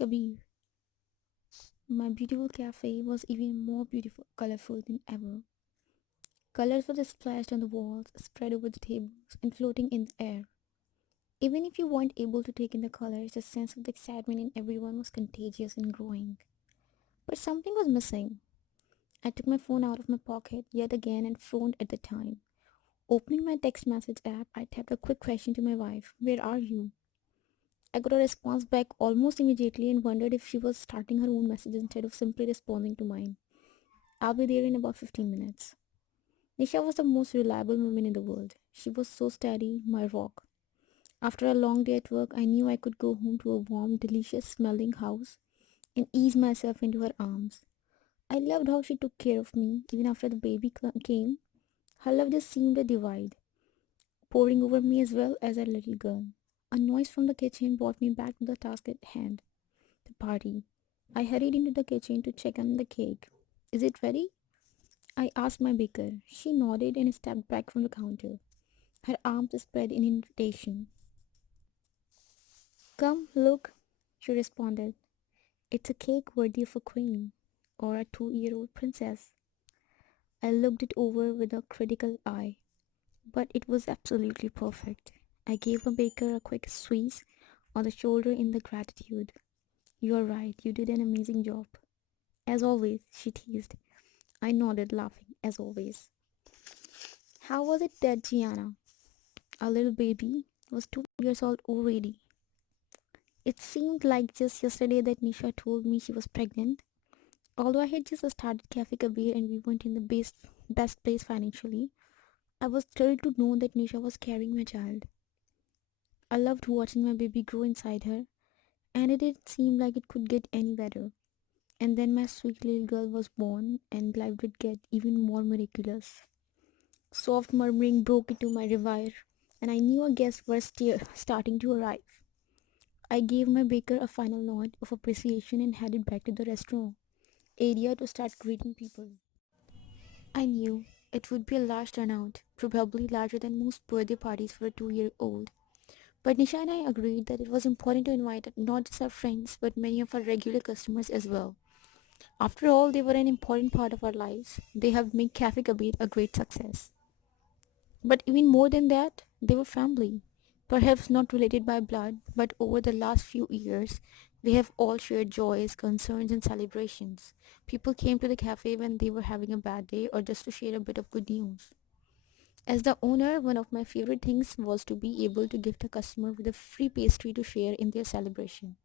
Kabir. My beautiful cafe was even more beautiful, colorful than ever. Colors were splashed on the walls, spread over the tables, and floating in the air. Even if you weren't able to take in the colors, the sense of the excitement in everyone was contagious and growing. But something was missing. I took my phone out of my pocket yet again and frowned at the time. Opening my text message app, I typed a quick question to my wife: "Where are you?" I got a response back almost immediately and wondered if she was starting her own message instead of simply responding to mine. "I'll be there in about 15 minutes." Nisha was the most reliable woman in the world. She was so steady, my rock. After a long day at work, I knew I could go home to a warm, delicious smelling house and ease myself into her arms. I loved how she took care of me, even after the baby came. Her love just seemed a divide, pouring over me as well as our little girl. A noise from the kitchen brought me back to the task at hand, the party. I hurried into the kitchen to check on the cake. "Is it ready?" I asked my baker. She nodded and stepped back from the counter, her arms spread in invitation. "Come, look," she responded. "It's a cake worthy of a queen or a 2-year-old princess." I looked it over with a critical eye, but it was absolutely perfect. I gave the baker a quick squeeze on the shoulder in the gratitude. "You're right, you did an amazing job." "As always," she teased. I nodded, laughing, as always. How was it that Gianna, our little baby, was 2 years old already? It seemed like just yesterday that Nisha told me she was pregnant. Although I had just started Cafe Kabir and we weren't in the best place financially, I was thrilled to know that Nisha was carrying my child. I loved watching my baby grow inside her, and it didn't seem like it could get any better. And then my sweet little girl was born, and life did get even more miraculous. Soft murmuring broke into my reverie, and I knew our guests were starting to arrive. I gave my baker a final nod of appreciation and headed back to the restaurant area to start greeting people. I knew it would be a large turnout, probably larger than most birthday parties for a 2-year-old. But Nisha and I agreed that it was important to invite not just our friends but many of our regular customers as well. After all, they were an important part of our lives. They have made Cafe Kabir a great success. But even more than that, they were family. Perhaps not related by blood, but over the last few years, they have all shared joys, concerns, and celebrations. People came to the cafe when they were having a bad day or just to share a bit of good news. As the owner, one of my favorite things was to be able to gift a customer with a free pastry to share in their celebration,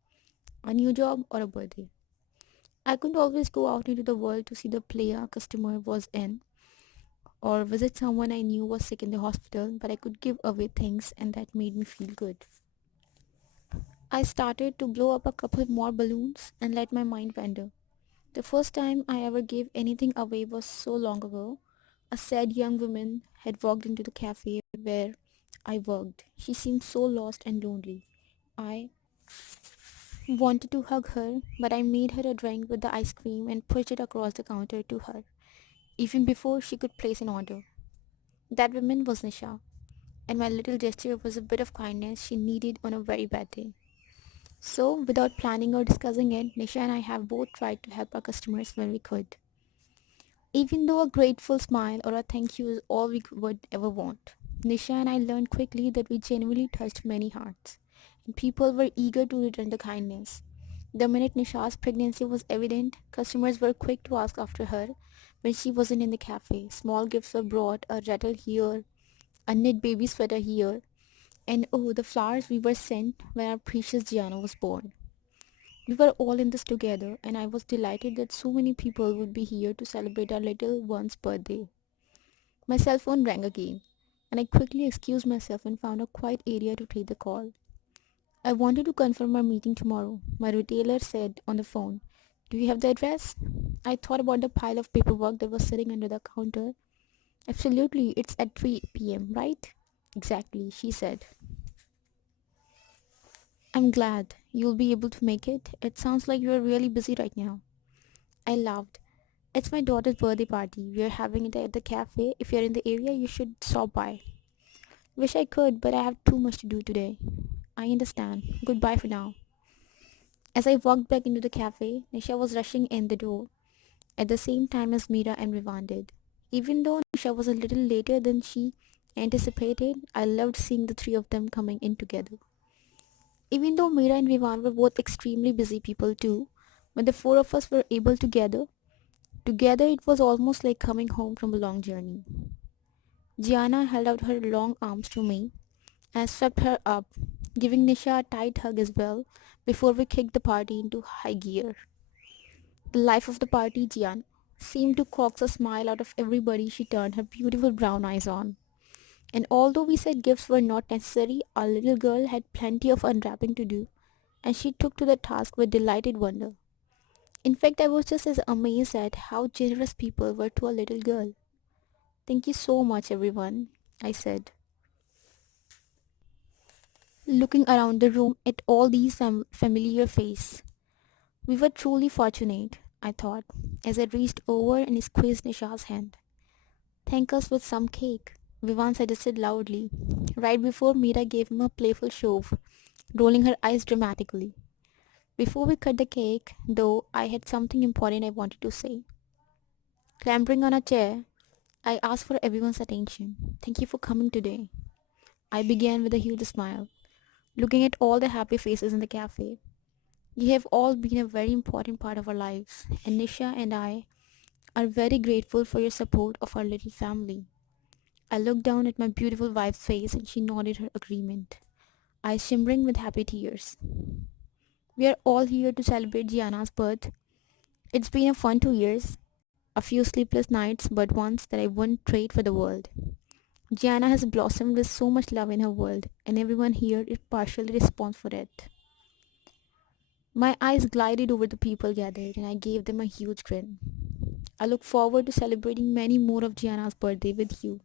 a new job, or a birthday. I couldn't always go out into the world to see the play a customer was in, or visit someone I knew was sick in the hospital, but I could give away things and that made me feel good. I started to blow up a couple more balloons and let my mind wander. The first time I ever gave anything away was so long ago. A sad young woman had walked into the cafe where I worked. She seemed so lost and lonely. I wanted to hug her, but I made her a drink with the ice cream and pushed it across the counter to her, even before she could place an order. That woman was Nisha, and my little gesture was a bit of kindness she needed on a very bad day. So, without planning or discussing it, Nisha and I have both tried to help our customers when we could. Even though a grateful smile or a thank you is all we would ever want, Nisha and I learned quickly that we genuinely touched many hearts, and people were eager to return the kindness. The minute Nisha's pregnancy was evident, customers were quick to ask after her when she wasn't in the cafe. Small gifts were brought, a rattle here, a knit baby sweater here, and oh, the flowers we were sent when our precious Gianna was born. We were all in this together, and I was delighted that so many people would be here to celebrate our little one's birthday. My cell phone rang again, and I quickly excused myself and found a quiet area to take the call. "I wanted to confirm our meeting tomorrow," my retailer said on the phone. "Do you have the address?" I thought about the pile of paperwork that was sitting under the counter. "Absolutely, it's at 3 p.m., right?" "Exactly," she said. "I'm glad you'll be able to make it. It sounds like you're really busy right now." I laughed. "It's my daughter's birthday party. We're having it at the cafe. If you're in the area, you should stop by." "Wish I could, but I have too much to do today." "I understand. Goodbye for now." As I walked back into the cafe, Nisha was rushing in the door at the same time as Mira and Vivan did. Even though Nisha was a little later than she anticipated, I loved seeing the three of them coming in together. Even though Mira and Vivan were both extremely busy people too, when the four of us were able to gather, together it was almost like coming home from a long journey. Gianna held out her long arms to me and I swept her up, giving Nisha a tight hug as well before we kicked the party into high gear. The life of the party, Gian, seemed to coax a smile out of everybody she turned her beautiful brown eyes on. And although we said gifts were not necessary, our little girl had plenty of unwrapping to do, and she took to the task with delighted wonder. In fact, I was just as amazed at how generous people were to a little girl. Thank you so much, everyone, I said, looking around the room at all these familiar faces. We were truly fortunate, I thought, as I reached over and squeezed Nisha's hand. Thank us with some cake, Vivan suggested loudly, right before Mira gave him a playful shove, rolling her eyes dramatically. Before we cut the cake, though, I had something important I wanted to say. Clambering on a chair, I asked for everyone's attention. Thank you for coming today. I began with a huge smile, looking at all the happy faces in the cafe. You have all been a very important part of our lives, and Nisha and I are very grateful for your support of our little family. I looked down at my beautiful wife's face and she nodded her agreement, eyes shimmering with happy tears. We are all here to celebrate Gianna's birth. It's been a fun 2 years, a few sleepless nights, but ones that I wouldn't trade for the world. Gianna has blossomed with so much love in her world, and everyone here is partially responsible for it. My eyes glided over the people gathered, and I gave them a huge grin. I look forward to celebrating many more of Gianna's birthday with you.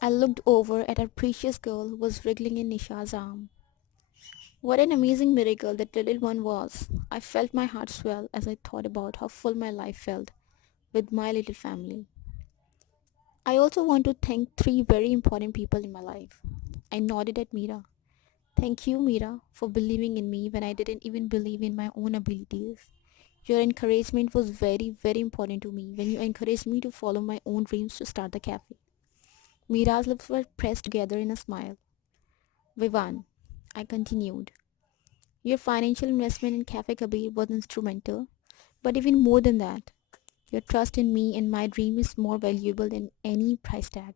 I looked over at our precious girl who was wriggling in Nisha's arm. What an amazing miracle that little one was. I felt my heart swell as I thought about how full my life felt with my little family. I also want to thank three very important people in my life. I nodded at Mira. Thank you, Mira, for believing in me when I didn't even believe in my own abilities. Your encouragement was very, very important to me when you encouraged me to follow my own dreams to start the cafe. Mira's lips were pressed together in a smile. Vivan, I continued. Your financial investment in Cafe Kabir was instrumental, but even more than that, your trust in me and my dream is more valuable than any price tag.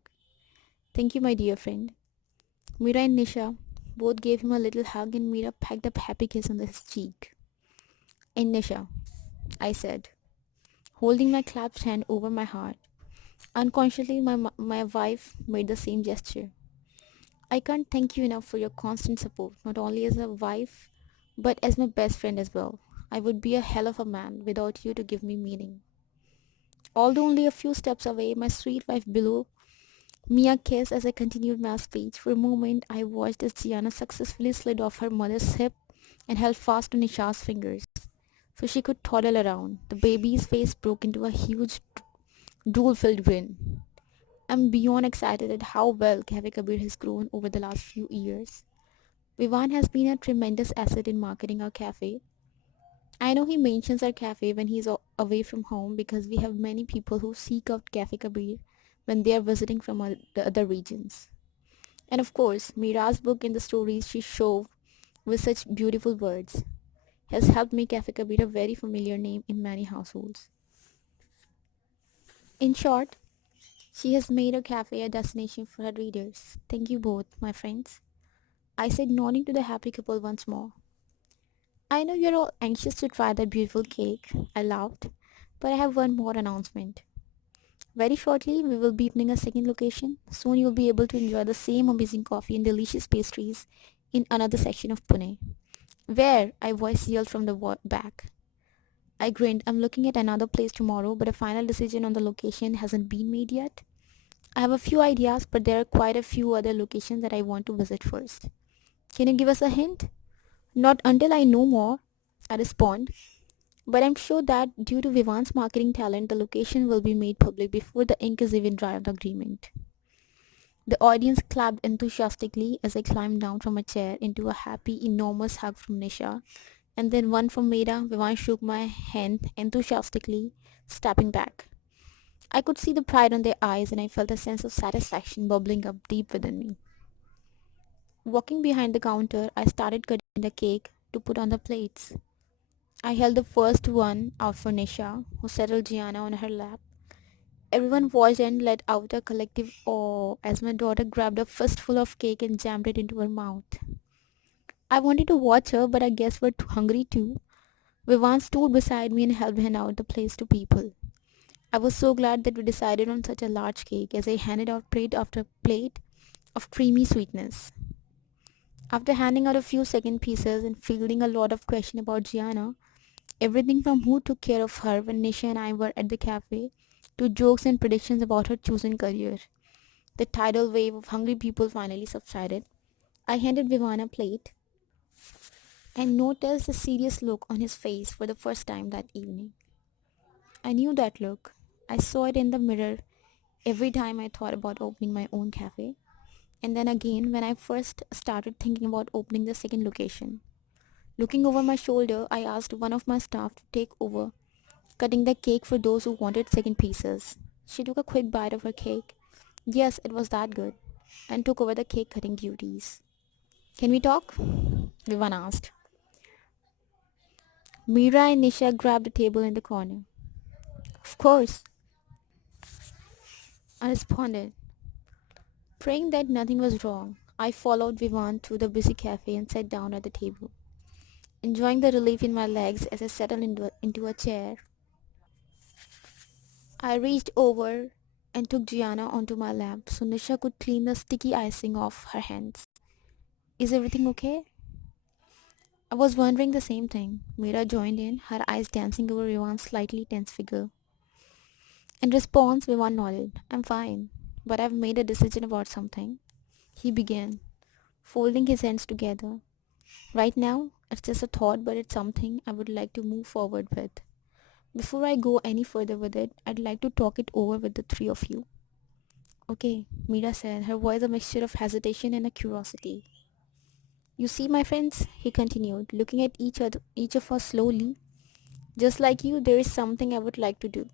Thank you, my dear friend. Mira and Nisha both gave him a little hug and Mira packed a happy kiss on his cheek. And Nisha, I said, holding my clasped hand over my heart. Unconsciously, my wife made the same gesture. I can't thank you enough for your constant support, not only as a wife, but as my best friend as well. I would be a hell of a man without you to give me meaning. Although only a few steps away, my sweet wife below me a kiss as I continued my speech. For a moment, I watched as Gianna successfully slid off her mother's hip and held fast to Nisha's fingers, so she could toddle around. The baby's face broke into a huge, drool-filled grin. I'm beyond excited at how well Cafe Kabir has grown over the last few years. Vivan has been a tremendous asset in marketing our cafe. I know he mentions our cafe when he's away from home because we have many people who seek out Cafe Kabir when they are visiting from the other regions. And of course, Mira's book and the stories she showed with such beautiful words has helped make Cafe Kabir a very familiar name in many households. In short, she has made our cafe a destination for her readers. Thank you both, my friends. I said, nodding to the happy couple once more. I know you're all anxious to try that beautiful cake, I laughed, but I have one more announcement. Very shortly, we will be opening a second location. Soon you'll be able to enjoy the same amazing coffee and delicious pastries in another section of Pune. Where? I voice yelled from the back. I grinned. I'm looking at another place tomorrow, but a final decision on the location hasn't been made yet. I have a few ideas, but there are quite a few other locations that I want to visit first. Can you give us a hint? Not until I know more, I respond. But I'm sure that due to Vivan's marketing talent, the location will be made public before the ink is even dry on the agreement. The audience clapped enthusiastically as I climbed down from a chair into a happy, enormous hug from Nisha, and then one from Mira. Vivan shook my hand enthusiastically, stepping back. I could see the pride on their eyes, and I felt a sense of satisfaction bubbling up deep within me. Walking behind the counter, I started cutting the cake to put on the plates. I held the first one out for Nisha, who settled Gianna on her lap. Everyone watched and let out a collective awe as my daughter grabbed a fistful of cake and jammed it into her mouth. I wanted to watch her, but I guess we're too hungry too. Vivan stood beside me and helped hand out the plates to people. I was so glad that we decided on such a large cake as I handed out plate after plate of creamy sweetness. After handing out a few second pieces and fielding a lot of questions about Gianna, everything from who took care of her when Nisha and I were at the cafe, to jokes and predictions about her chosen career, the tidal wave of hungry people finally subsided. I handed Vivan a plate and noticed the serious look on his face for the first time that evening. I knew that look. I saw it in the mirror every time I thought about opening my own cafe, and then again when I first started thinking about opening the second location. Looking over my shoulder, I asked one of my staff to take over cutting the cake for those who wanted second pieces. She took a quick bite of her cake. Yes, it was that good, and took over the cake cutting duties. Can we talk? Vivan asked. Mira and Nisha grabbed a table in the corner. Of course, I responded, praying that nothing was wrong. I followed Vivan to the busy cafe and sat down at the table, enjoying the relief in my legs as I settled into a chair. I reached over and took Gianna onto my lap so Nisha could clean the sticky icing off her hands. Is everything okay? I was wondering the same thing. Mira joined in, her eyes dancing over Vivan's slightly tense figure. In response, Vivan nodded. I'm fine, but I've made a decision about something. He began, folding his hands together. Right now, it's just a thought, but it's something I would like to move forward with. Before I go any further with it, I'd like to talk it over with the three of you. Okay, Mira said, her voice a mixture of hesitation and a curiosity. You see, my friends, he continued, looking at each of us slowly. Just like you, there is something I would like to do.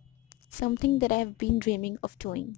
Something that I have been dreaming of doing.